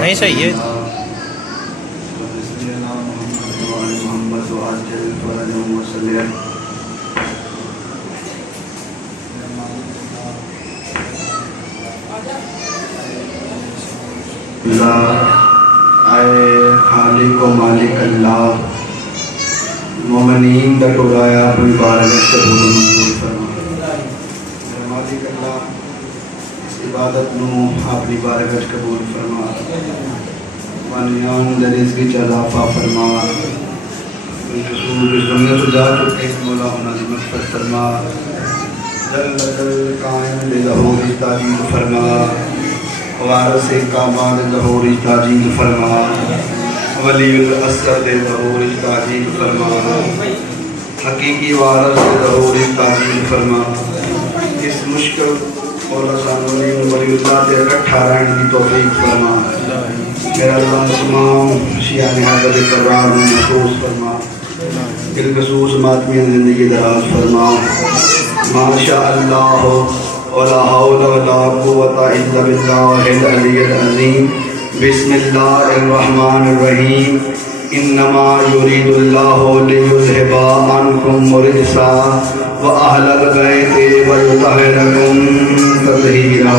नहीं सही है। आए खालिक व मालिक अल्लाह मोमिनीन दा टुराया अपनी बारगाह से मंजूर फरमा। मालिक अल्लाह इस इबादत नू अपनी बारगाह से कबूल फरमा। वानियान दे रिज़्क़ च इज़ाफ़ा फरमा। रसूल इस दुनिया से जा चुके मौला उन्हां दी मग़फ़िरत फरमा। जल्ल कायम दे ज़हूर ताजील फरमा। वारस कामाद ज़हूर ताजील फरमा। वलीउल असर दे ज़हूर ताजील फरमा। हकीकी वारस दे ज़हूर ताजील फरमा। इस मुश्किल मौला सानू वलीउल्लाह दे इकट्ठा रहने की तौफीक फरमा। मेरा अल्लाह तमाम शियाने हज़रत करार महफूज फरमा। बिलखसूस मातमी ज़िंदगी दराज फरमा। माशा अल्लाह वला हौला वला कुव्वता इल्ला बिल्लाहिल अलिय्यिल अज़ीम। बिस्मिल्लाहिर्रहमानिर्रहीम। इन्नमा युरीदुल्लाहु लियुज़हिबा अन्कुम रिज्सा व अहलल बैति व युतहिरकुम तत्हीरा।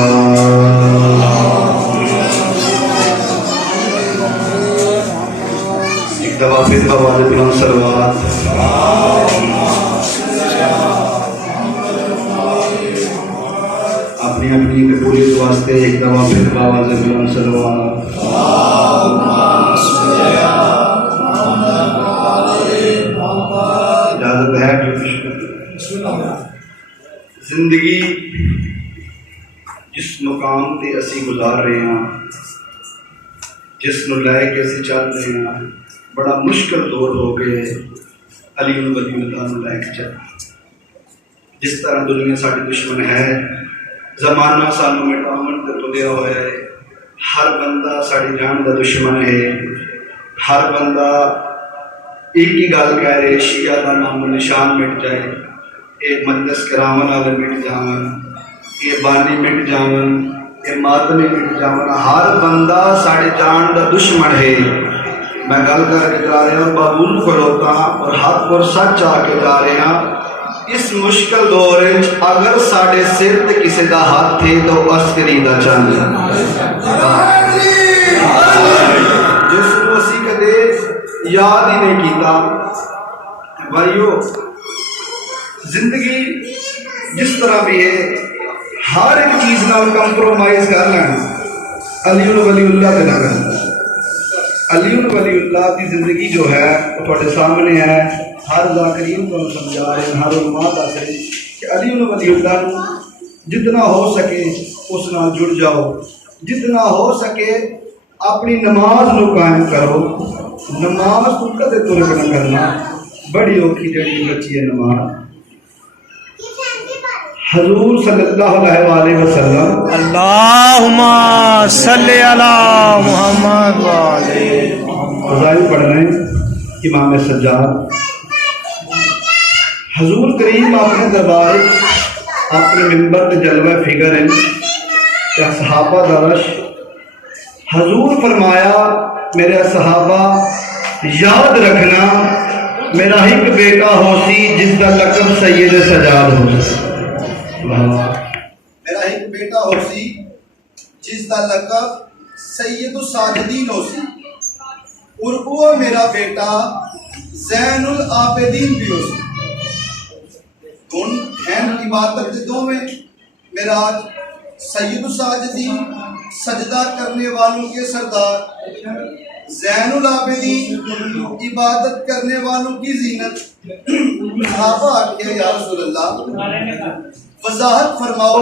एक दफा फिर आवाज़ बुलंद सलवात। अपनी अपनी कबूलियत वास्ते एक दफा फिर आवाज़ बुलंद सलवात। इजाज़त है जिंदगी जिस मुकाम ते असी गुजार रहे हैं, जिस नूं लैके असी चल रहे हैं, बड़ा मुश्किल दौर हो गए अली वलीउल्लाह नूं लैके चल। जिस तरह दुनिया साडी दुश्मन है, जमाना सानू मिटावन ते तुलिया होया है। हर बंदा साड़ी जान का दुश्मन है। हर बंदा एक ही गल कह रहे, शिया का नाम निशान मिट जाए, ये मजलिस करावन वाले मिट जावन, ये बानी मिट जावन, ये मातमी मिट जावन। हर बंदा साड़ी जान का दुश्मन है। मैं गल करके जा रहा हूँ बाबूल खड़ोता और हक और सच आके जा रहे हैं। इस मुश्किल दौर अगर साढ़े सिर ते किसी का हाथ थे तो अस्करी का चंद जिसको असी कदे याद ही नहीं किया। भाइयों, जिंदगी जिस तरह भी है, हर एक चीज नाल कंप्रोमाइज कर लेना अली वलीउल्लाह के ना करना। अली वलीउल्लाह की जिंदगी जो है वो थोड़े सामने है। हर ज़ाकिरीन को समझा रहे हैं, हर उलमा दस रहे कि अली वलीउल्लाह जितना हो सके उस नाल जुड़ जाओ, जितना हो सके अपनी नमाज को कायम करो। नमाज को कदे तुरक न करना, बड़ी औखी जड़ी बच्ची है नमाज। हजूर सल्लल्लाहु अलैहि वसल्लम अल्लाहुम्मा सल्ली अला मुहम्मद व आले मुहम्मद पढ़ रहे हैं। इमाम सज्जाद हजूर करीम अपने दरबार अपने मिंबर पे जलवा फिगर है या सहाबा दरश हजूर फरमाया, मेरे सहाबा याद रखना मेरा एक बेटा होसी जिसका लकब सैयद सजाद हो। मेरा एक बेटा होसी जिसका लकब सैयद साजिदीन होसी और वो मेरा बेटा ज़ैनुल आबिदीन भी होसी। इबादत के दो में मेरा आज सैयद साजिदीन सजदा करने वालों के सरदार, ज़ैनुल आबिदीन इबादत करने वालों की जीनत। सहाबा आके या रसूलल्लाह वजाहत फरमाओ,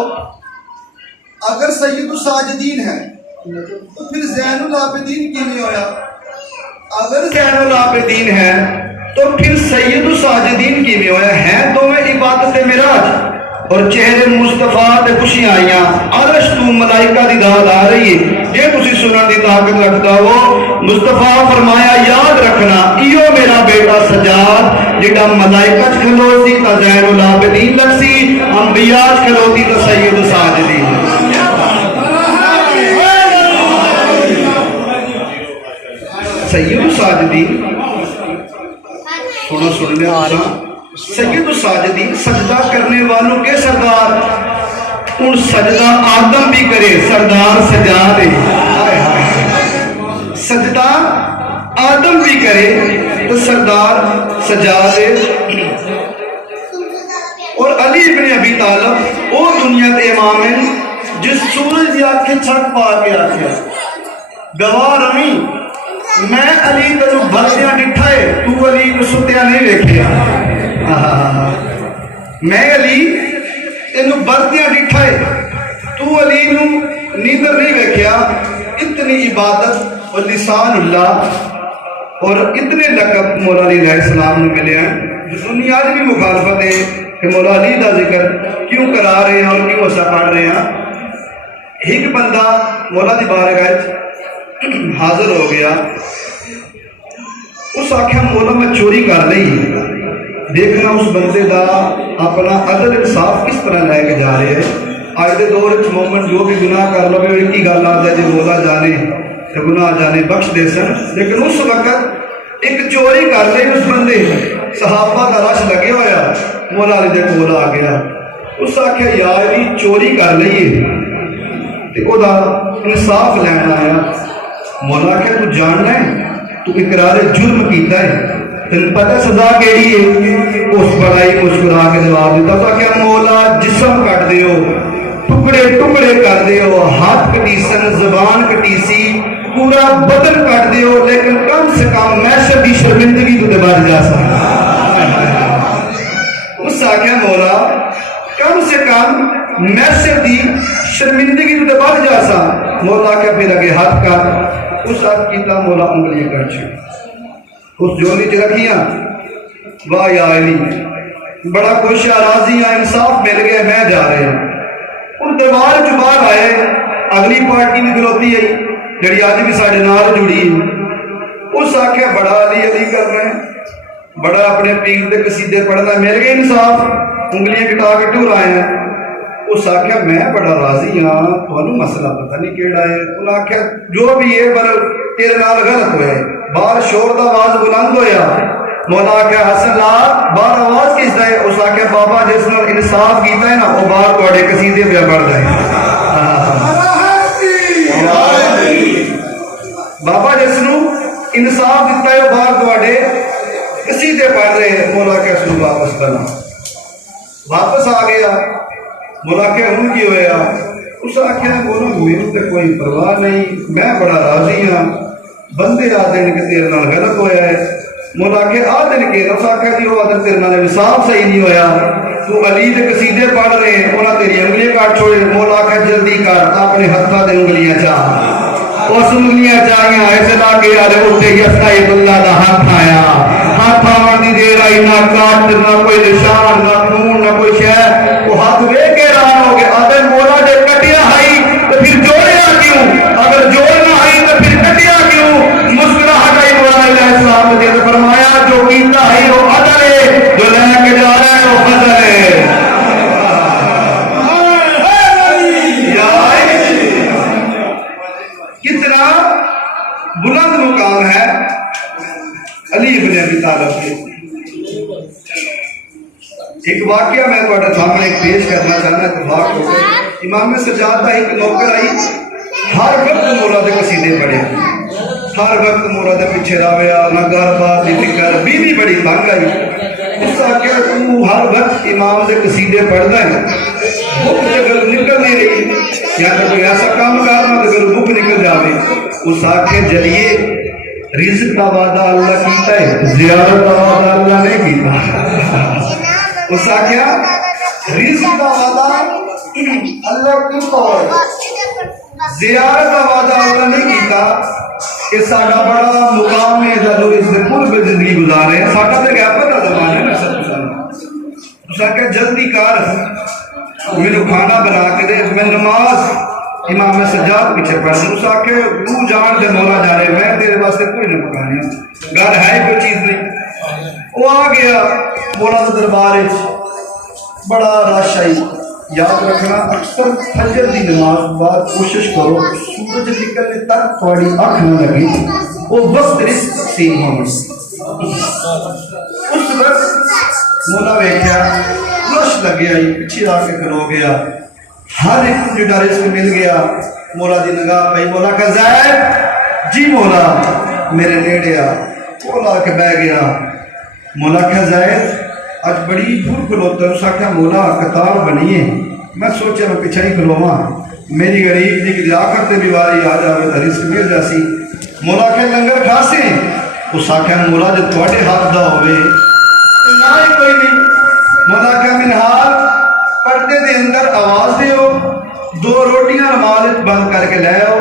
अगर सैयद साजिदीन है तो फिर ज़ैनुल आबिदीन क्यों नहीं होया? अगर ज़ैनुल आबिदीन है तो फिर सैयद साजिदीन क्यों होया? है तो मैं इबादत मेराज और चेहरे मुस्तफा ते खुशियां आईयां। अरश तू मलाइका दी दाद आ रही है, जे तुसी सुनन दी ताकत रखदा हो। मुस्तफा फरमाया याद रखना इहो मेरा बेटा सजाद जिड़ा मलाइका च खलोती तो ज़ैनुल आबिदीन लखसी, अंबिया च खलोती तो सैयद साजिदीन। सैयद साजिदीन सुनो सुन लिया सैयद साजिदीन सजदा करने वालों के सरदार। उन सजदा आदम भी करे सरदार सजा दे। सजदा आदम भी करे तो सरदार सजा दे। और अली इब्ने अबी तालिब वो दुनिया के इमाम है जिस सूरज की आंखें छक पा के आखे गवाह रवी मैं अली तेन भरदिया डिठा है, तू अली को सुत्या नहीं वेखिया। मैं अली तेन भरदिया डिठा है, तू अली नू नींदर नहीं वेखिया। इतनी इबादत और लिसानुल्लाह और इतने लकब मौला अली अलैहिस्सलाम ने मिले हैं जो दुनिया आज भी मुखालफत है कि मौला अली का जिक्र क्यों करा रहे हैं और क्यों ऐसा पढ़ रहे हैं। एक बंदा मौला की बारगाह हाजिर हो गया, उस आख्या मौला मैं चोरी कर ली। देखना उस बंदे का अपना अदल इंसाफ किस तरह लैके जा रहे हैं। अज के दौर में मोमन जो भी गुनाह कर लो एक ही गल आता है जो मौला जाने तो गुनाह जाने बख्श दे सन। लेकिन उस वक्त एक चोरी कर ली उस बंदे, सहाबा का रश लगे होया, मौला अली दे कोल आ गया। उस आख्या यार चोरी कर ली इंसाफ लैन आया। मौला क्या तू जानना है तू इकरार जुर्म किया है, तेन पता सजा केड़ी है। उस बड़ा ही मुस्कुरा के जवाब दिता तो क्या मौला जिस्म कट दियो, टुकड़े टुकड़े कर दियो, हाथ कटीसन जबान कटीसी पूरा बदन कट दियो, लेकिन कम से कम मैशर की शर्मिंदगी तो बच जा सकता। उस आख्या मौला कम से कम मैशर की शर्मिंदगी तो बच जा सा। मौला क्या फिर अगे हाथ कर उस हाथ किया, मौला उंगलियां कर उस जोली च रखिया। वाह या अली बड़ा खुश है, राजी है, इंसाफ मिल गया, मैं जा रहे हैं। उन दरबार च बाहर आए, अगली पार्टी भी खलोती है जी अज भी साढ़े नाल जुड़ी है। उस आख्या बड़ा अली अली करना है, बड़ा अपने पीर के कसीदे पढ़ना, मिल गए इंसाफ, उंगलियां कटा के टूर आए हैं। उस आख्या मैं बड़ा राजी हाँ, थानू मसला पता नहीं केड़ा है। उन्हें आख्या जो भी है पर तेरे नाल गलत होया। बाहर शोर का आवाज बुलंद होया। मौला आख्या हसन ला बाहर आवाज किसदा है। उस आख्या बाबा जिस नाल इंसाफ किया है ना वो बाहर तुहाडे कसीदे पे पढ़दा है। बाबा जिसनू इंसाफ दिता है बाहर तुहाडे कसीदे पढ़ रहे हैं। मौला आख्या इसनू वापस बना, वापस आ गया। मौला क्या हूं की होया। उस आख्या बोलो मेनू तो कोई परवाह नहीं, मैं बड़ा राजी हाँ, बंदे आते कि तेरे नाल गलत होया है। मौला आख्या आते के उस आख्या जी वो आदत तेरे नाल इंसाफ सही नहीं होया, तू अली के कसीदे पढ़ रहे हैं उन्हें तेरी उंगलियां काट छोड़े। मौला आख्या जल्दी कर अपने हत्था दे उंगलियां चाह। उस उंगलियां चाहिए ऐसे ला के आले उठे यस्ताइबुल्लाह दा हाथ आया। हाथ आवन दी देर आई, ना काट ना कोई निशान ना खून ना कोई शह, वो हाथ वे के रान हो गया। अगर मौला जे कटिया आई तो फिर जोड़िया क्यों, अगर जोड़ ना आई तो फिर कटिया क्यों। मुस्कुराहट आई मौला अलैहिस्सलाम ने फरमाया जो कीता है वो अदल है, जो लेके जा रहा है वो फजल है। कितना बुलंद मुकाम है अली इब्ने अबी तालिब के। एक वाकया मैं तुम्हारे सामने पेश करना चाहना। इत्तेफाक हो गए इमाम सज्जाद का एक नौकर आई, हर वक्त मौला के कसीदे पढ़े, हर वक्त मौला के पीछे रहा ना घर बार की फिक्र। बीवी बड़ी तंग आई, उस आख्या तू हर वक्त इमाम के कसीदे पढ़ता है, भुख जगह निकल नहीं रही, या तो कोई ऐसा काम करना तो भुख निकल जाए। उस आख्या जरिए रिज़्क़ का वादा अल्लाह कीता है, ज़ियारत का वादा अल्लाह नहीं कीता। उस आख्या रिज़्क़ का वादा अल्लाह कीता है, ज़ियारत का वादा अल्लाह नहीं कीता। कि साडा बड़ा मुकाम है जो इससे पूर्व जिंदगी गुजारे, साडा तो क्या पता जमाना है ना सब कुछ। उस आख्या जल्दी कर मैनू खाना बना के दे, मैं नमाज इमाम सज्जाद पीछे पढ़। उस आखे तू जान दे मौला जा रहे, मैं तेरे वास्ते कोई नहीं पकाने, घर है कोई चीज नहीं। वो आ गया मौला के दरबार बड़ा रश आई। याद रखना अक्सर फजर की नमाज बाद कोशिश करो सूरज निकलने तक थोड़ी अख न लगे, वो वक्त रिस्क तकसीम होने। उस वक्त मौला वेख्या रश लगे आई, पीछे आके खलो गया, हर एक को जिहड़ा रिस्क मिल गया। मौला दी निगाह पई, मौला का ज़ाहिर जी मौला मेरे नेड़े आ, मौला के बह गया। मौला का ज़ाहिर अज बड़ी दूर खलोता, उस आख्या मौला कतार बनीए। मैं सोचा मैं पिछा ही खलोवा, मेरी गरीब की आखिर से बीमारी आ जाए तो रिस्क मिल जासी। मौला आख्या लंगर खासे, उस आख्या मौला जो थोड़े हाथ का होवे ना ही कोई नहीं। मौला आख्या मिनहाल पर्दे के अंदर आवाज दियो, 2 रोटियां रुमाल बंद करके ले आओ,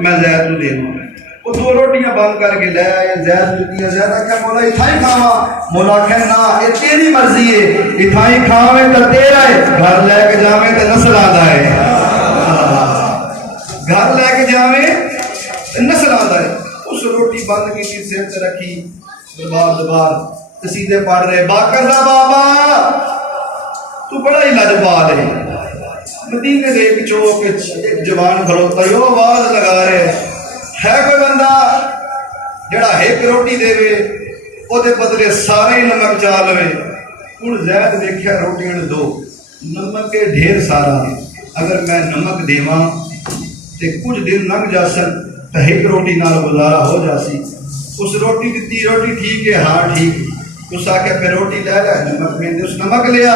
मैं जैद नूं देवां। वो 2 रोटियां बंद करके ले आए, जैद दित्तियां। जैद आख्या मौला इथा ही खावा। मौला आख्या ना ये तेरी मर्जी है, इथा ही खावे तो तेरा है, घर लैके जावे तो नस्ल आंदा है, घर लैके जावे तो नस्ल आंदा है। उस रोटी बंद की सिर ते रखी, दरबार कसीदे पढ़ रहे। बाकर दा बाबा तू बड़ा ही लजपाल है। मदीने दे एक चौक एक जवान खड़ोता यो आवाज लगा रहे है कोई बंदा जड़ा एक रोटी देवे ओदे बदले सारे ही नमक चा लवे। हुण ज़ैद देखिया रोटियां 2 नमक के ढेर सारा, अगर मैं नमक देवां ते कुछ दिन लंघ जासन तो एक रोटी नाल गुजारा हो जासी। उस रोटी दी रोटी ठीक है, हाँ ठीक। उस आके फिर रोटी ले ला, नमक में उस नमक लिया,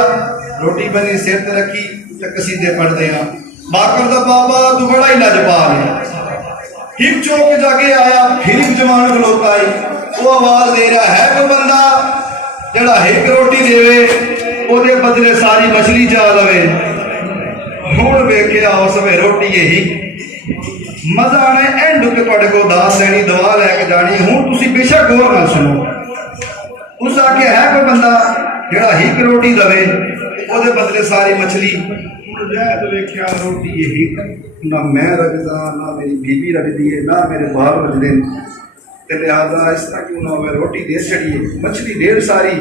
रोटी बनी सिर ते रखी तो कसीदे पढ़ते हैं। बाकर दा बाबा तू बड़ा ही लजपाल है। एक चौक जाके आया, फिर एक जवान खलोता आई, वो आवाज दे रहा है कोई बंदा जड़ा एक रोटी देवे ओदे बदले सारी मछली चा लवे। हुण वेख्या उस वे रोटी यही मजा आना एंड के तुहाडे को दास लेनी दवा लैके जानी। हुण तुसी बेशक गौर नाल सुनो। उस आके है कोई बंदा जड़ा एक रोटी दवे ओदे बदले सारी मछली। जैद वेख्या रोटी यही ना मैं रखदा ना मेरी बीबी रखदी है ना मेरे बाल रखते हैं, तो लिहाजा इस तरह क्यों ना हो रोटी दे छड़िए। मछली ढेर सारी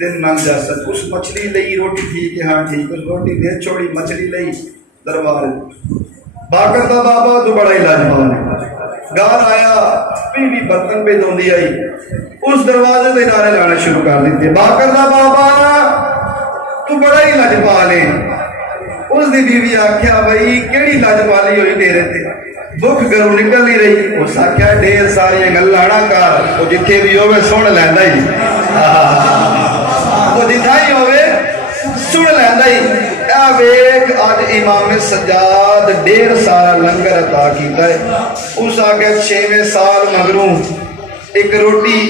दिन लंघ जा सक, उस मछली लई रोटी ठीक है, हाँ ठीक। उस रोटी दे छोड़ी मछली लई दरबार। बाकर दा बाबा तो बड़ा ही लाजवाब है। गार आया भी बर्तन पे धोंदी आई, उस दरवाजे पे नारे लाने शुरू कर दिते। बाकर दा बाबा तू बड़ा ही लाजवाब है। उसकी बीवी आख्या भाई केड़ी लजपाली हुई तेरे ते, दुख घरों निकल नहीं रही। उस आख्या ढेर सारिया गल्लां ना कर, वो जिथे भी होवे सुन लैंदा ही, वो जिथा ही होवे सुन लैंदा ही। आ वेख अज इमाम सज्जाद ढेर सारा लंगर अता कीता है। उस आख्या 6वें साल मगरों एक रोटी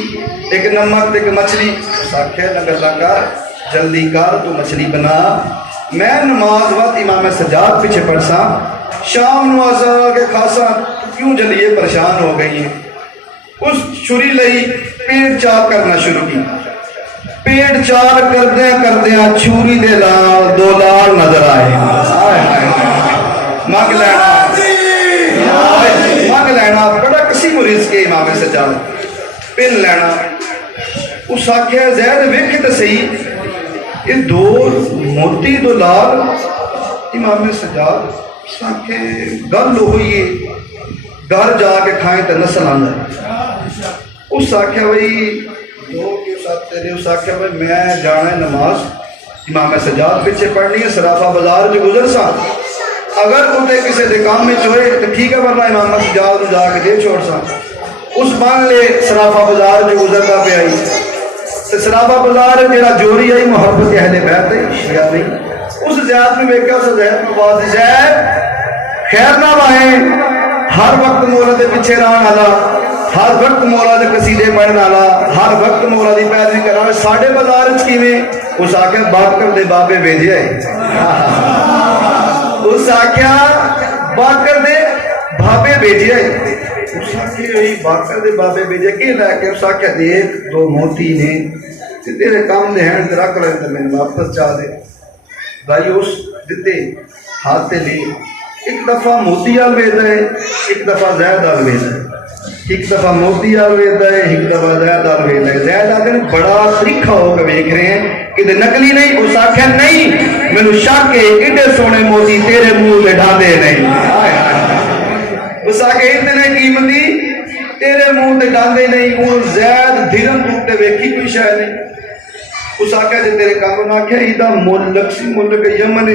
एक नमक एक मछली। उस आख्या ना गल्लां कर, जल्दी कर तू मछली बना, मैं नमाज वक्त इमाम सज्जाद पीछे पढ़सा, शाम नवाजा के खासा क्यों जलिए परेशान हो गई है। उस छुरी लई पेट चाल करना शुरू की। पेट चाल करदे करदे छुरी दे लाल 2 लाल नजर आए। मंग लेना मंग लेना, बड़ा किसी मुरीज के इमाम सज्जाद पिन लेना। उस आख्या ज़ैद वेख तो सही ये 2 मोती 2 लाल। इमाम सज्जाद साखे गल हुई है, घर जाके खाए तो नस्ल आंदा। उस आख्या भाई 2 के साथ तेरे। उस आख्या भाई मैं जाना है नमाज, इमाम सज्जाद पीछे पढ़नी है, सराफा बाजार जो गुजर सा, अगर उन्हें किसी के काम में होए तो ठीक है, वरना इमाम सज्जाद को जाके दे छोड़ सा। उस बन ले सराफा बाजार जो गुजरता पे आई, सराफा बाजार जरा जोरी आई मुहब्बत अहले बैत है नहीं। उस ज़ैद में वेख्या, उस ज़ैद में बात ज़ैद खैर ना वाहे, हर वक्त मौला के पीछे रहने वाला, हर वक्त मौला के कसीदे पढ़ने वाला, हर वक्त मौला की पैरवी करने वाला, साढ़े बाजार किवें। उस आख्या बाकर दे बाबे भेजे है। उस आख्या बाकर दे बाबे भेजे है। उस आख्या बाकर दे बाबे भेजे की लैके। उस आख्या देख 2 मोती ने तेरे काम दे हैं, रख ले तो मैंने वापस चा दे। भाई उस दिते हाथ ले, एक दफा मोती आल वेद है, एक दफा ज़ैद आल वेद है। एक दफा मोदी आल वेखदा है, एक दफा जैद आल वेखदा है। जैद आते ने बड़ा तरीका होकर वेख रहे हैं कि नकली नहीं। उस आख्या नहीं, मैनू शक है एडे सोने मोदी तेरे मुंह ले ढांदे नहीं। उस आखे इतने कीमती तेरे मुंह ते डांदे नहीं। हूं जैद धीरम टूटे वेखी कोई शय नहीं। उस आख्या जे तेरे काम ना आख्या इदा मुल लक्सी मुल्क यमन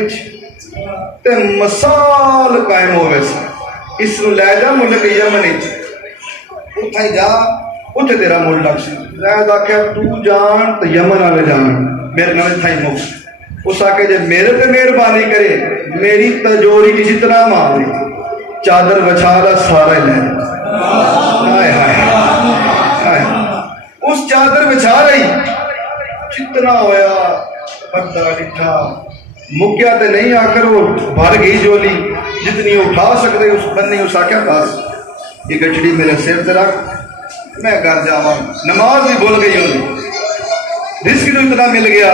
ते मसाल कायम होवे सी। इस लै जा मुल्क यमन उठाई जा, उथे तेरा मुल लक्ष्य। जैद आख्या तू जान तो यमन वाले जान, मेरे नाल थाई मुक। उस आके जे मेरे ते मेहरबानी करे, मेरी तजोरी की जितना मांगी चादर बछा ला सारा ले। हाय हाय हाय, उस चादर बिछा रही जितना होया बंदा डिठा मुक्या ते नहीं। आकर वो भर गई झोली जितनी उठा सकते उस बंदे। उस आख्या बस ये गठड़ी मेरे सिर से रख, मैं घर जावा। नमाज भी भूल गई होगी, रिस्क तो इतना मिल गया।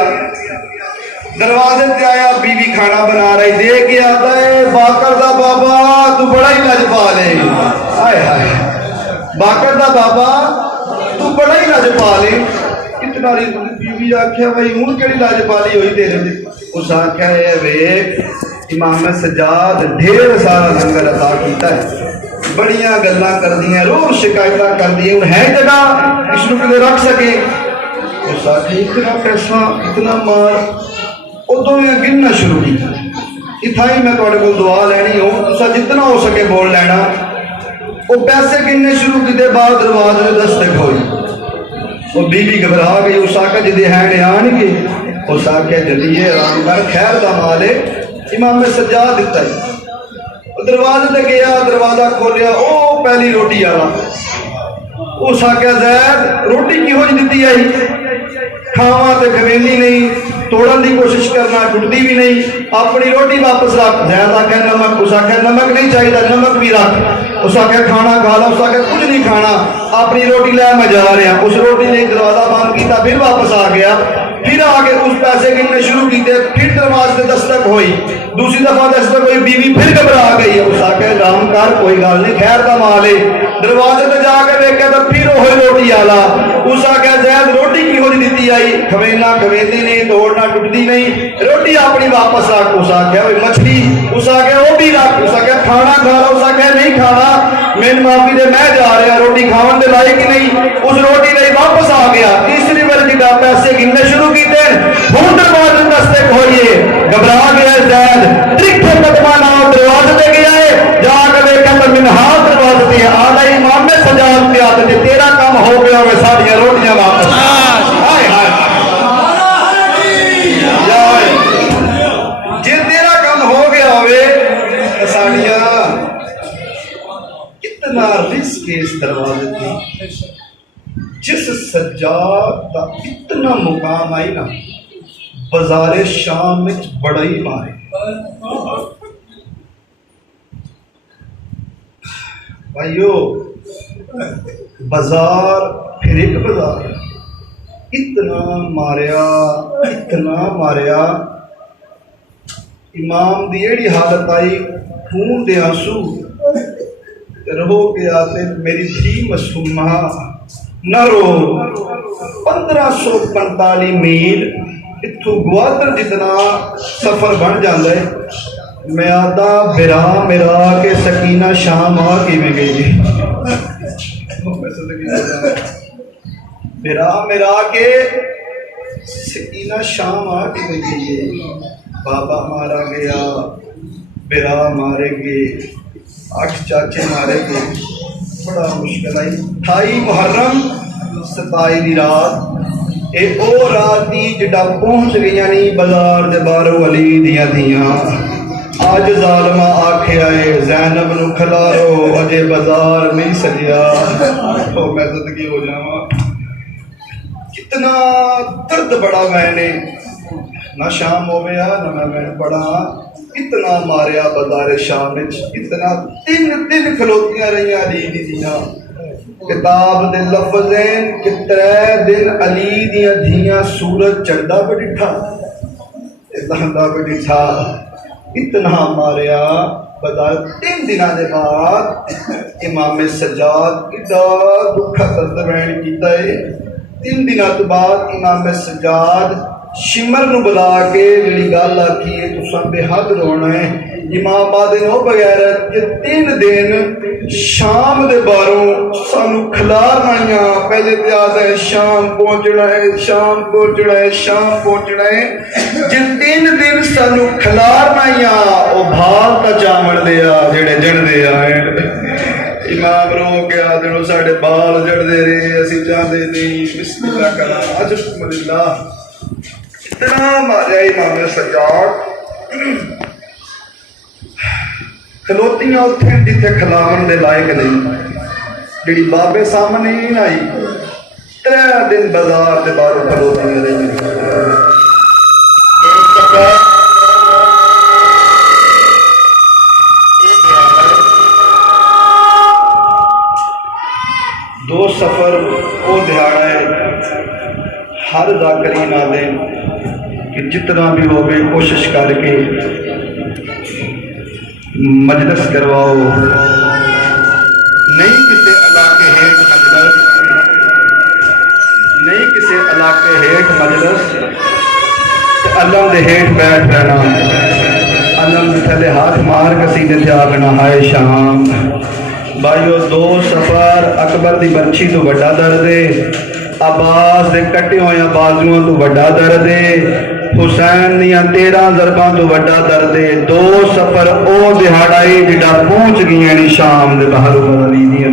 दरवाजे से आया, बीवी खाना बना रही, दे के आता है बाकर दा बाबा तू बड़ा ही लजपाल है। हाय हाय, बाकर दा बाबा तू बड़ा ही लजपाल है। इतना बीवी आख्या भाई हूं केड़ी लजपाली हुई तेरे। उस आख्या वेख इमाम सज्जाद ढेर सारा लंगर अता किया है, बड़िया गल्लां कर दियां, रोज शिकायत कर दी, है जगह इसनू किते रख सके। उस आखे इतना पैसा इतना माल उदों मैं गिनना शुरू किया। इतना ही मैं तुहाडे कोल दुआ लैनी हो, तुसा जितना हो सके बोल लेना। वो पैसे गिनने शुरू किए, बाद दरवाजे में दस्तक हुई। वो बीवी घबरा गई। उस आखे जिदे हैंड आएंगे, उस आखे जल्दिए आराम कर, खैर का माल है, इमाम सज्जा दिता है। दरवाजे ते गया, दरवाजा खोलिया, ओ पहली रोटी वाला। उस आख्या जैद रोटी किहो जी दी आई, खावा तो खवेंदी नहीं, तोड़न की कोशिश करना, टुटती भी नहीं, अपनी रोटी वापस रख। जैद आख्या नमक, उस आख्या नमक नहीं चाहिए, नमक भी रख। उस आख्या खाना खा ला, उस आख्या कुछ नहीं खाना, अपनी रोटी लै मैं जा रहा। उस रोटी ने दरवाजा बंद किया, फिर वापस आ गया, फिर आके उस पैसे गिनने शुरू किए, फिर दरवाजे से दस्तक हुई, दूसरी दफा दस्तक हुई, बीवी फिर घबरा गई। उस आके राम कर कोई गल नहीं, खैर का माल है। दरवाजे पे जाके देखा तो फिर वही रोटी आला। उस आके जैद रोटी की हो दी आई, खवेना खवेंदी नहीं, तोड़ना टुटती नहीं, रोटी अपनी वापस रख। उस आख्या मछली, उस आख्या वो भी रख। उस आख्या खाना खा ला, उस आख्या नहीं खाना, मेरी माफी दे मैं जा रहा, रोटी खावन दे लायक ही नहीं। उस रोटी नहीं वापस आ गया। तीसरी बार जिदा पैसे गिनने शुरू किए, हूं दरवाजे दस्तक होइए, घबरा गया जैद, त्रिखे कदमा नाल दरवाजे पे गया है, जाकर देखा तो मिनहाल दरवाजे पे आ गई। इमाम ने सजाद पे आते थे, तेरा काम हो गया वे सारियां रोटियां वापस। हाय हाय, जे तेरा काम हो गया होवे साड़ियां, कितना रिस्क है इस दरवाजे की। जिस सज्जाद का इतना मुकाम आई ना, बाजारे शाम में बड़ा ही मारे। भाइयों बाजार फिर एक बाजार, इतना मारिया इतना मारिया, इमाम दी एड़ी हालत आई, खून दे आंसू रो के आते, मेरी धी मसूमा न रो। 1545 मील इथों ग्वादर जितना सफर बन जाता है। मैं आदा बिरा मेरा के सकीना शाम आ किवें गई, बिरा मेरा के सकीना शाम आ किवें गई। बाबा मारा गया, बिरा मारे गए, 8 चाचे मारे गए, बड़ा मुश्किल आई। 28 मुहर्रम 27 की रात, ए ओ रात ही जिड़ा पहुंच गई नहीं बाजार दे बारों अली दियां दियां। अज जालमा आखे आए जैनब नू खलारो, अजे बाजार नहीं सजिया। तो मैं जिंदगी हो जावा, कितना दर्द बड़ा मैंने, ना शाम हो गया ना मैं पढ़ा, इतना मारिया बाजार शाम में, इतना 3 दिन खलोतियां रही अली दी दियां। किताब दे लफ्ज़ हैं कि 3 दिन अली दियां धियां सूरज चढ़दा पे डिठा, लहंदा पे डिठा, इतना मारिया बता 3 दिनों के बाद इमाम सज्जाद इदा दुखा दर्द बयान किया है। 3 दिनों तो बाद इमाम सज्जाद शिमर नूं बुला के जी गल आखी है तुसा बेहद रोना है। इमाम आदे नो बगैर कि 3 दिन शाम दे बारों सानू खिलारना, पहले तो आता है शाम पहुंचना है, शाम पहुंचना है, शाम पहुंचना है। जे 3 दिन सानू खिलारना ओ भाल ता जामन दिया जेड़े जड़दे आए। इमाम रो के आदे साडे बाल जड़दे रहे, असी चाहते नहीं बिस्मिल्लाह करा अजकुमुल्लाह। इतना मारिया इमाम सज्जाद खलोतियां उत्थे जिथे खिलावन दे लायक नहीं, जी बाबे सामने ही आई 3 दिन बाजार के बाहरों खलोतियां रही। दो सफर वो दिहाड़ा है हर जाकरीन आदे कि जितना भी हो गए कोशिश करके मजलिस करवाओ, नहीं किसी इलाके हेठ मजलिस, नहीं किसी इलाके हेठ मजलिस, अलम दे हेठ बैठ रहना, अलम दे थले हाथ मार के सीने ते आखना हाय शाम। भाईओ 2 सफर अकबर दी बर्छी तो बड़ा दर्द है, अब्बास दे कटे हुए बाजुओं तो बड़ा दर्द है, हुसैन दियां 13 ज़रबां तो बड़ा दर्द है। 2 सफर ओ दिहाड़ाई जिड़ा पहुंच गई नी शाम दे बाहर बदली दी।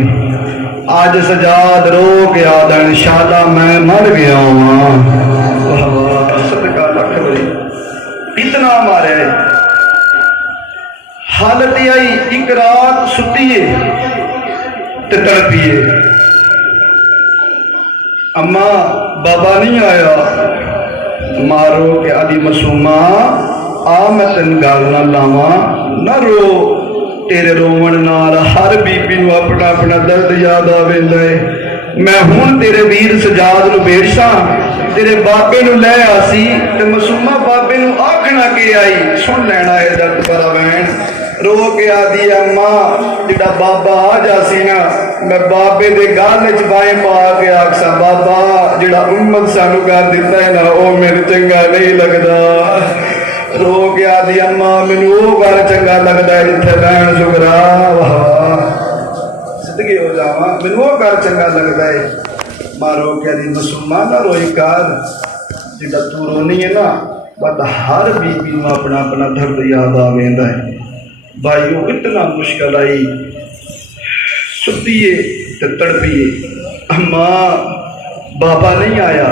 अज सजाद रो के आदन शाला मैं मर गया सदका लख बरी इतना मारे। हालत आई एक रात सुतिए ते तड़पिए, अम्मा बाबा नहीं आया, मारो के आदि मसूमा आ मैं तेन गल ना लावा न रो, तेरे रोवन नाल हर बीबी नूं अपना अपना दर्द याद आवेंदा है। मैं हुण तेरे वीर सजाद नूं भेजां, तेरे बाबे नूं लै आसी ते मसूमा बाबे नूं आखना के आई सुन लेना है दर्द भरा वैन। रो के आदि अम्मा जिड़ा बाबा आ जासी ना मैं बाबे दे गल च बाएं पा के आखसा बाबा जिड़ा उम्मत सानू कर दिता है ना वो मेरे चंगा नहीं लगता। रो के आदि अम्मा मैनू वो गल चंगा लगता है जिथे बहन सुगरा वाह सिद्धगी हो जावा, मैनू वो गल चंगा लगता है। मारो के आदि मसूमा ना रोई कर, जिड़ा तू रोनी है ना बट हर बीबी नूं अपना अपना दर्द याद आवेंदा है। भाईओ इतना मुश्किल आई सुतिए ते तड़पिए, अम्मा बाबा नहीं आया,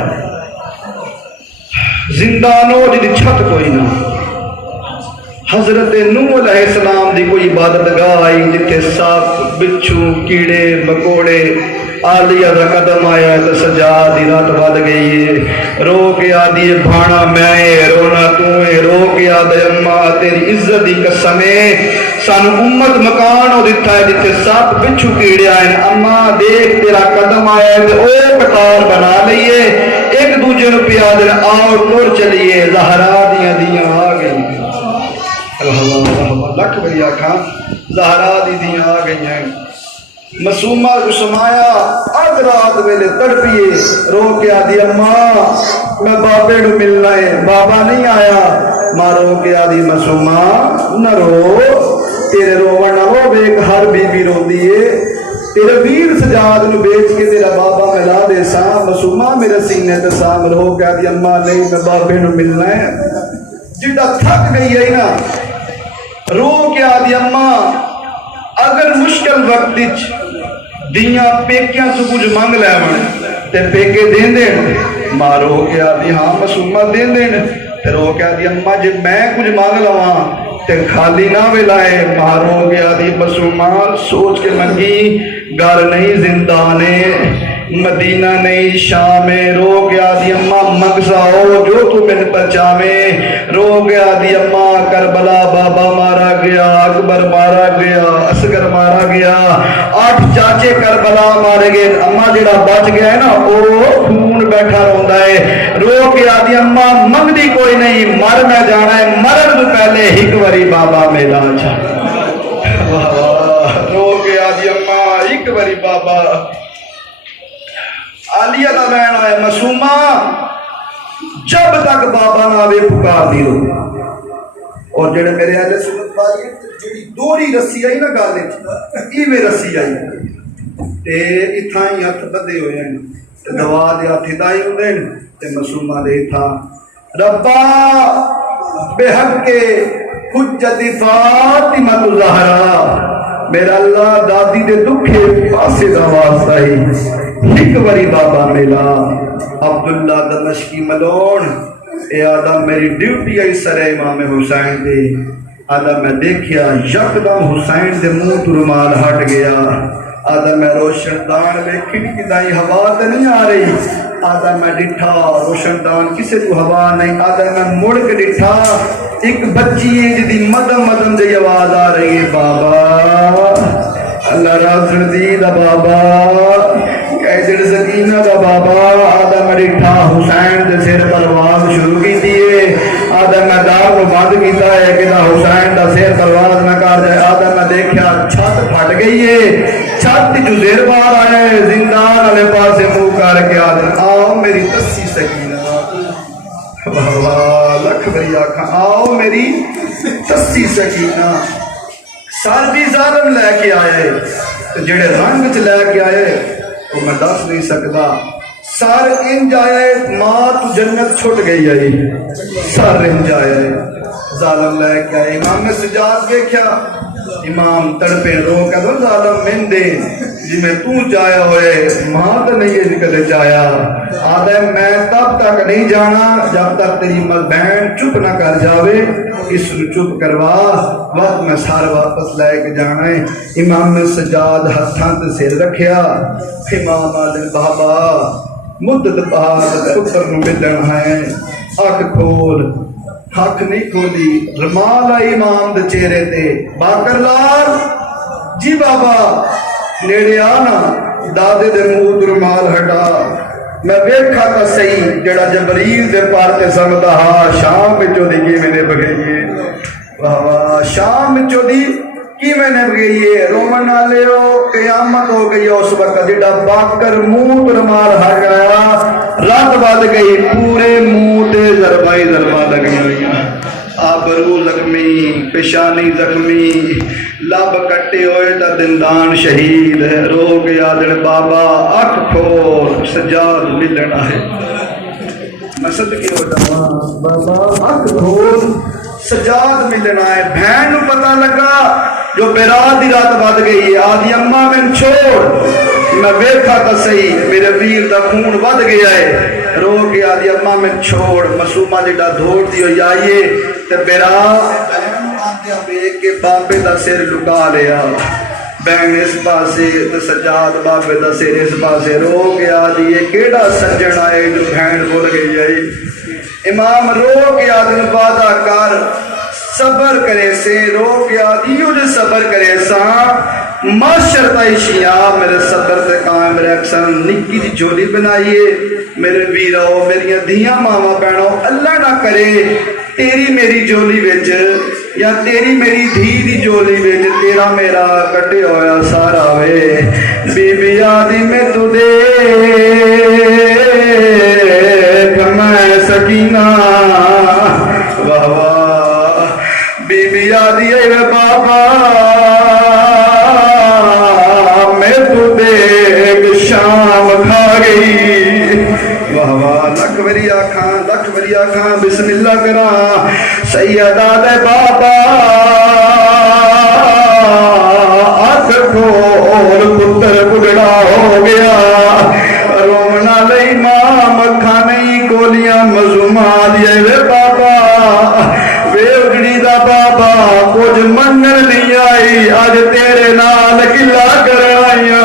जिंदानो जिदी छत कोई ना। हजरत नूह अलैहिस्सलाम दी कोई इबादत गाह आई जिथे सांप बिच्छू कीड़े मकोड़े आलिया का कदम आया तो सजाद दी रात वध गई है। रो के आदि भाना मैं रोना तू है, रो के आदि अम्मा तेरी इज्जत दी कसम है सानू उम्मत मकान हो दिता है जिथे सांप बिच्छू कीड़े आए। अम्मा देख तेरा कदम आया तो ओ कतार बना लईए, एक दूजे नूं पिया दे आओ तुर चलिए। ज़हरा दियां दियां आ गई, लख बड़ी आखा ज़हरा दी दियां आ गई हैं। मसूमा को समाया अध रात वेले तड़पिए, रो के आदि अम्मा मैं बाबे नूं मिलना है, बाबा नहीं आया। मारो के आदि मसूमा न रो, तेरे रोवन ना रो वेख हर बीबी रोंदी है। तेरे वीर सजाद नूं बेच के तेरा बाबा मिला दे सा, मसूमा मेरे सीने ते साम। रो के आदि अम्मा नहीं मैं बाबे नूं मिलना है। जिड़ा थक गई है ना रो के आदि अम्मा अगर मुश्किल वक्त दियां पेकियां तो कुछ मंग लैवन ते पेके दे देन। मारो के आदि हाँ मसूमा दे देन, ते रो के आदि अम्मा जे मैं कुछ मंग लवा ते खाली ना वेलाए। मारो के आदि मसूमा सोच के मंगी घर नहीं जिंदा ने मदीना नहीं शामे। रो के आदि अम्मा मंगसा हो जो तू मैंने बचावे। रो के आदि अम्मा करबला बाबा मारा गया, अकबर मारा गया, असगर मारा गया, 8 चाचे करबला मारे गए। अम्मा जेड़ा बच गया है ना वो खून बैठा रोंदा है। रो के आदि अम्मा मंगदी कोई नहीं, मर मैं जाना है, मरन तो पहले एक बारी बाबा मेला वाह वाह रो के आदि अम्मा एक बारी बाबा आलिया का बहन आया मासूमा जब तक बाबा ना आवे पुकार दी रो। और जेड़े मेरे आले सुनत वाली जेड़ी दोहरी रस्सी आई ना गल इवें रस्सी आई ते इत्थां ही हथ बधे हुए हैं ते दवा दे हथ इतां ही हुंदे ने ते मासूमा दे इत्थां रब्बा बेहक के हुज्जत फातिमा ज़हरा मेरा अल्लाह दादी दे दुखे पासे दा वास्ता ही एक बारी बाबा मिला अब्दुल्ला दमश्की मलोन ए आदा मेरी ड्यूटी आई सरे इमाम हुसैन दे आदा मैं देखिया यकदम हुसैन दे मुंह तो रुमाल हट गया आदा मैं रोशनदान में खिड़की दाई हवा तो नहीं आ रही आदा मैं डिठा रोशनदान किसे को हवा नहीं आदा मैं मुड़ के डिठा एक बच्ची है जिदी मदम मदम दी आवाज आ रही है बाबा अल्लाह राज़ दी दा बाबा कैसर सकीना दा बाबा आदा मैं डिठा हुसैन दे सिर पर आवाज शुरू की दिए आदा मैं दार को बंद किया है कि ना हुसैन दा सिर पर आवाज ना कर जाए आदा मैं देखा छत फट गई है छत जो जेर बाहर आए जिंदान वाले पासे मुंह करके आदे आओ मेरी तस्सी सकीना लख बरी आखा आओ मेरी तस्सी सकीना सर भी जालम लैके आए जेड़े रंग च लैके आए वो मैं दस नहीं सकता सर इंज आए मां तू जन्नत छुट गई आई सर इंज आए जालम लैके आए इमाम ने सजाद देखा इमाम तड़पे रो कदो जालम मिंदे जिमें तू जाया होए मां तो नहीं है कदे जाया आदे मैं तब तक नहीं जाना जब तक तेरी बहन चुप ना कर जावे इस चुप करवा वक्त मैं सार वापस लैके जाना है इमाम ने सजाद हथां ते सिर रखिया इमाम आदे बाबा मुद्दत बाद पुत्र नु मिलन है अख खोल अख नहीं खोली रुमाल आई इमाम दे चेहरे ते बाकर लाल जी बाबा नेड़े आना दादे दे मुंह तो रुमाल हटा मैं वेखा तो सही जेड़ा जबरील दे पार ते समदा हा शाम विचों दी की मैंने बगई वाह वाह शाम विचों दी की मैंने बगई है रोमन वाले हो कयामत हो गई उस वक्त जेड़ा बाकर मुंह तो रुमाल हट गया रात बद गई पूरे मुंह ते जरबाई जरबा लगी हुई आबरू जख्मी पेशानी जख्मी लब कट्टे होए ता दिंदान शहीद रो गया दिन बाबा अख खोल सजाद मिलना है मसद की हो बाबा अख खोल सजाद मिलना है बहन को पता लगा जो बेरात की रात बद गई है आदि अम्मा मैन छोड़ मैं वेखा तो सही मेरे वीर का खून बद गया है रो के आदि अम्मा मैन छोड़ मासूमा जेड़ा दौड़ दी हुई आइए ते बेरात वेख के बाबे का सिर लुका लिया बहन इस पासे ते सजाद बाबे का सिर इस पासे रो के आदि ये केड़ा सज्जन आए जो बहन बोल गई है इमाम रो के आदि वादा कर सबर करे से रो के आदि जो सबर करे सा माशर ताइशिया मेरे सबर से कायम रखसन निक्की दी झोली बनाइए मेरे वीरो मेरिया धियां मावा भैनों अल्लाह ना करे तेरी मेरी झोली विच या तेरी मेरी धी दी झोली विच तेरा मेरा कटे होया सारा वे बीबी आदि में तू दे मैं सकीना वाह वाह बीबी आदि वे बाबा मैं तू देख शाम खा गई वाह वाह लख वरी आखा बिस्मिल्लाह करा सैयदा दे बाबा अख खोल पुत्र बुढ़ा हो गया रोमना लई मां मखा नहीं गोलियां मजूमा दिए वे बाबा वे उजड़ी दा बाबा कुछ मनन नहीं आई अज तेरे नाल किला कर आईया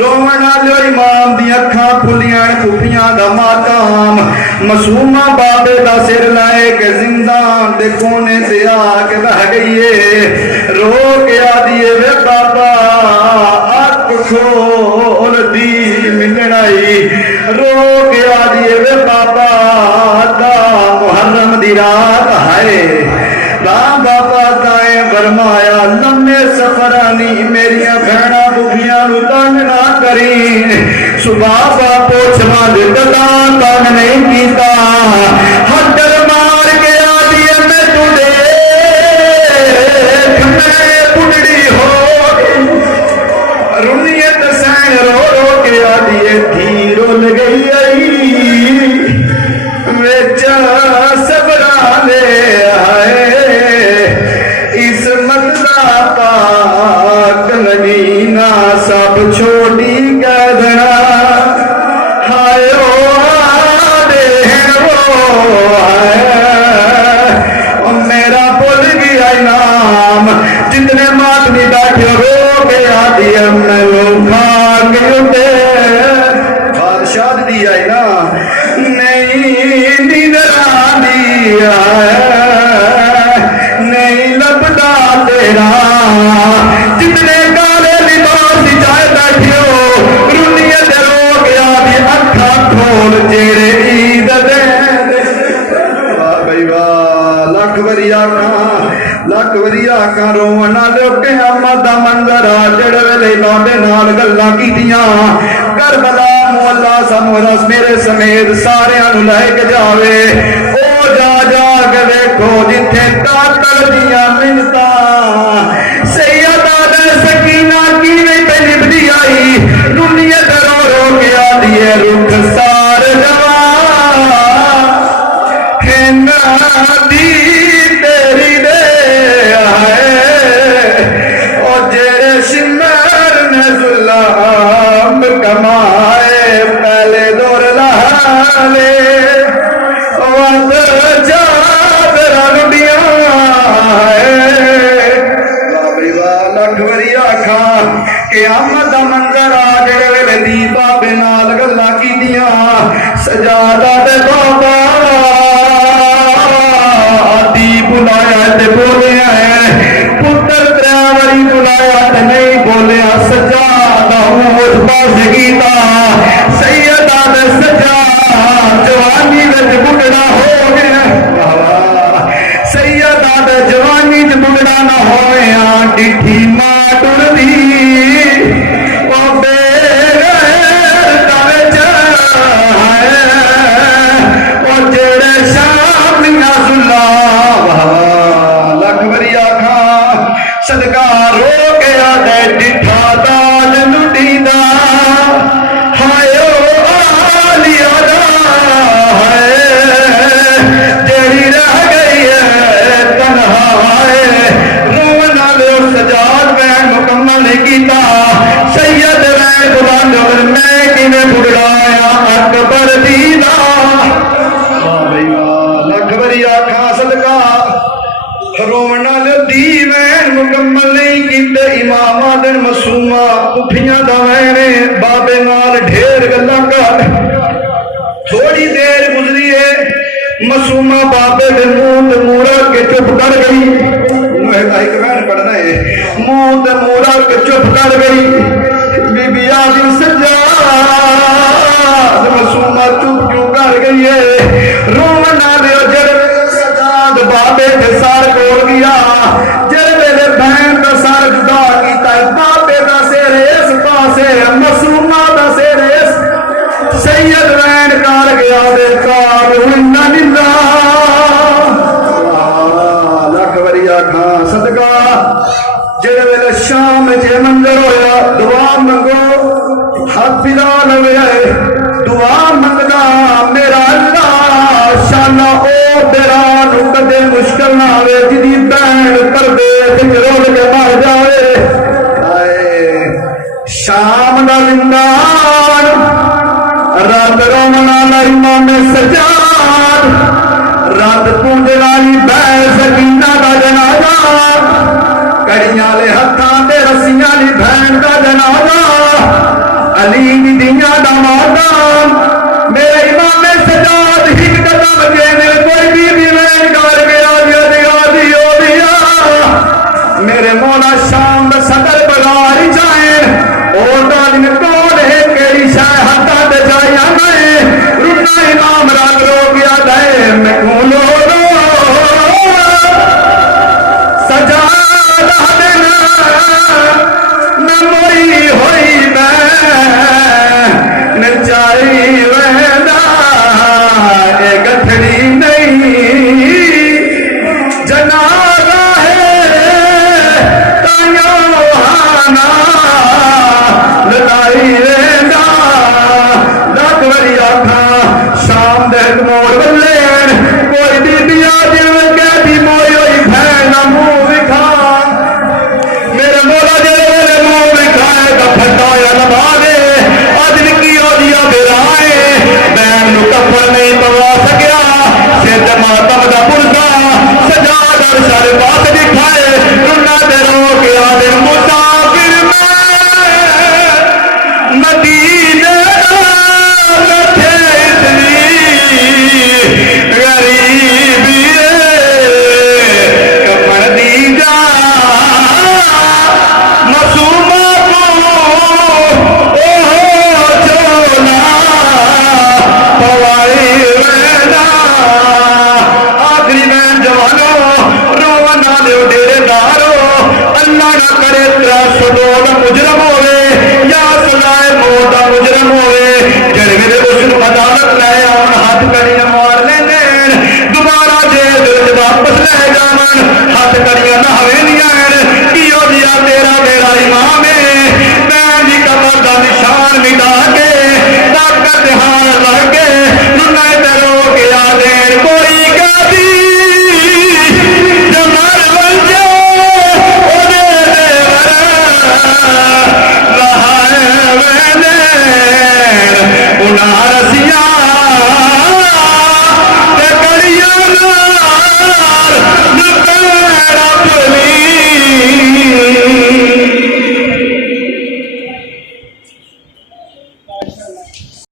रोमन आलो इमाम दी अखां खुलियां पुठियां दा मातम मासूमा बाबे दा सिर लाए के जिंदान दे कोने से आके बह गई है रो के आदिए वे बाबा अख खोल दी मिलनाई रो के आदिए वे बाबा दा मुहर्रम दी रात है राम बाबा दाए फरमाया लम्बे रानी मेरिया भैना बुखिया तंग ना करी सुबह का पोछ बंद गला तंग नहीं कीता हटर मार के आदि मैं तुझे पुटड़ी हो रुनियत सैन रो रो के आदि थी रुल गई आई बेचा सबरा ले आए इस मतला पाक नगीना सब छोटी गदना हायो आदे वो आए मेरा भुल गया नाम जितने मातमी बैठे रो के आदि मैं खा के उठे बादशाह दी आई ना नहीं निदरा दिया नहीं लभदा तेरा जितने काले लिबास जाए बैठे हो रुनियत रो गया भी अखा खोल तेरे ईद दे वाह भाई वाह लख वरी आखा रोवन लोके अम्मा दा मंजर आ जड़ वेले लौंडे नाल गल्लां कीतियां करबला मुअल्ला सानू रस मेरे समेत सारियां नु लेके जावे ओ जा जा के देखो जिथे कातल दियां मिन्नतां सैयदा दे सकीना किवें पे निभदी आई दुनिया रो रो के आदी है रुख सार जवा है नादी तेरी दे आए ओ जेरे शिमर ने जुल्म कमाए पहले दौर लाले वंद चादरा रुडियां लख वरी आखा क़यामत दा मंजर आ जेड़े वेले दीपा बे नाल गल्लां कीतियां सजादा दे बाबा दी बुलाया ते बोलिया पुत्र त्रै वरी बुलाया ते नहीं बोलिया सजादा उस पास गीता सैयदा दे सजा जवानी विच बुढ़ड़ा हो गया सैयदा दे जवानी च बुढ़ड़ा ना होया डिठी मां टुरदी ओ बेगैरता विच ओ जेड़े शाम दियां सुल्ला लख वरी आखा सदका रो के आदे डिठा दाल लुटीदा हायो आलिया दा है जेड़ी रह गई है तन्हा है रोवन वाले सजाद वैन मुकम्मल नहीं कीता सैयद वैन गुलाम जबर मैं किवें बुढ़ाया अकबर दीदा लख वरी आखा सदका रोवन वाले दी वैन मुकम्मल नहीं कीते इमामा दिन मसूमा पुठियां दा वैने बाबे नाल ढेर गल्लां कर थोड़ी देर गुजरी है मसूमा बाबे के मुंह ते मूड़ा के चुप कर गई एक वैन पढ़ना है मुंह ते मूड़ा के चुप कर गई बीबी आदि सजाद मसूमा चुप क्यों कर गई है रोवन वाले जड़ सजाद बाबे के सर कोल गया जड़ मेरे बहन का सर जुदा कीता बाबे का सिर इस पासे मसूमा का सिर इस सैयद वैन कर गया बेकार हुन्ना निंदा लख वरी आखा सदका जेड़े वेले शाम जे मंजर होया दुआ मंगो हाथ पिला लवे दुआ मंगदा मेरा अल्लाह शाना ओ तेरा नु कदे मुश्किल ना आवे जिदी भैन करदे ते रोल के मर जावे शाम दा जिंदान रात रोमना इमाम सजा